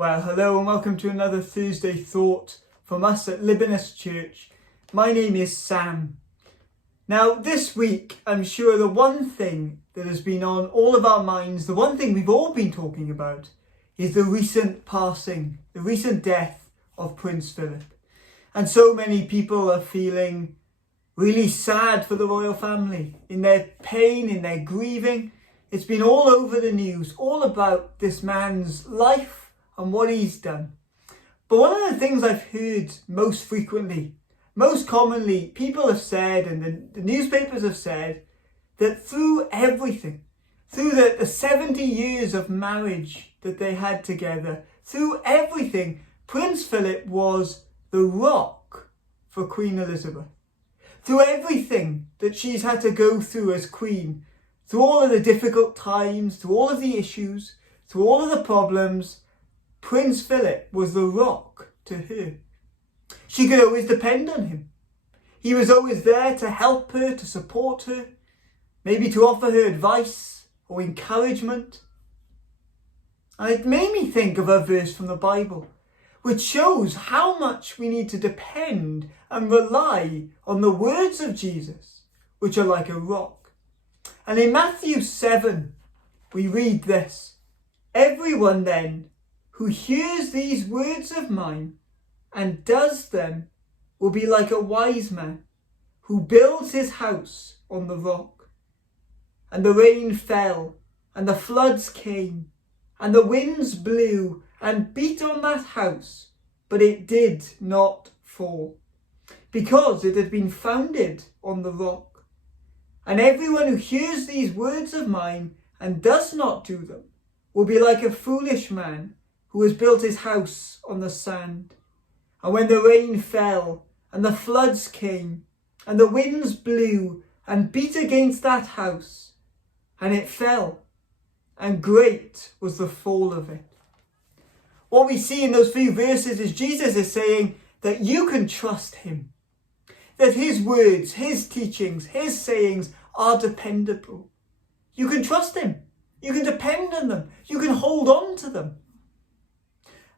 Well, hello and welcome to another Thursday Thought from us at Libanus Church. My name is Sam. Now, this week, I'm sure the one thing that has been on all of our minds, the one thing we've all been talking about, is the recent passing, the recent death of Prince Philip. And so many people are feeling really sad for the royal family, in their pain, in their grieving. It's been all over the news, all about this man's life and what he's done. But one of the things I've heard most frequently, most commonly, people have said, and the newspapers have said, that through everything, through the 70 years of marriage that they had together, through everything, Prince Philip was the rock for Queen Elizabeth. Through everything that she's had to go through as queen, through all of the difficult times, through all of the issues, through all of the problems, Prince Philip was the rock to her. She could always depend on him. He was always there to help her, to support her, maybe to offer her advice or encouragement. And it made me think of a verse from the Bible, which shows how much we need to depend and rely on the words of Jesus, which are like a rock. And in Matthew 7, we read this: "Everyone then who hears these words of mine and does them will be like a wise man who builds his house on the rock. And the rain fell, and the floods came, and the winds blew and beat on that house, but it did not fall, because it had been founded on the rock. And everyone who hears these words of mine and does not do them will be like a foolish man who has built his house on the sand. And when the rain fell, and the floods came, and the winds blew and beat against that house, and it fell, and great was the fall of it." What we see in those few verses is Jesus is saying that you can trust him, that his words, his teachings, his sayings are dependable. You can trust him. You can depend on them. You can hold on to them.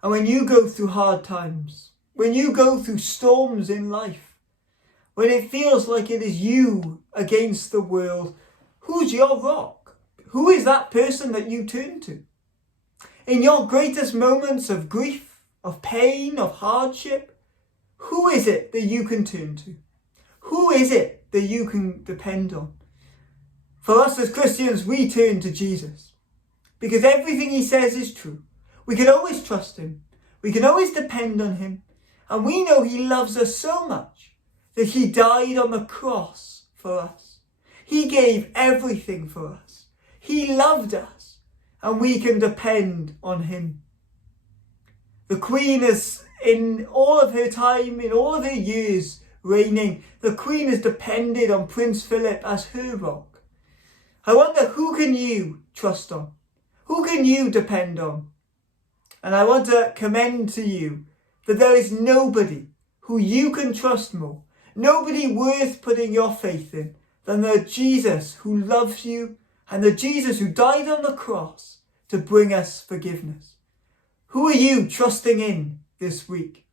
And when you go through hard times, when you go through storms in life, when it feels like it is you against the world, who's your rock? Who is that person that you turn to? In your greatest moments of grief, of pain, of hardship, who is it that you can turn to? Who is it that you can depend on? For us as Christians, we turn to Jesus, because everything he says is true. We can always trust him. We can always depend on him. And we know he loves us so much that he died on the cross for us. He gave everything for us. He loved us, and we can depend on him. The Queen is, in all of her time, in all of her years reigning, the Queen has depended on Prince Philip as her rock. I wonder, who can you trust on? Who can you depend on? And I want to commend to you that there is nobody who you can trust more, nobody worth putting your faith in, than the Jesus who loves you and the Jesus who died on the cross to bring us forgiveness. Who are you trusting in this week?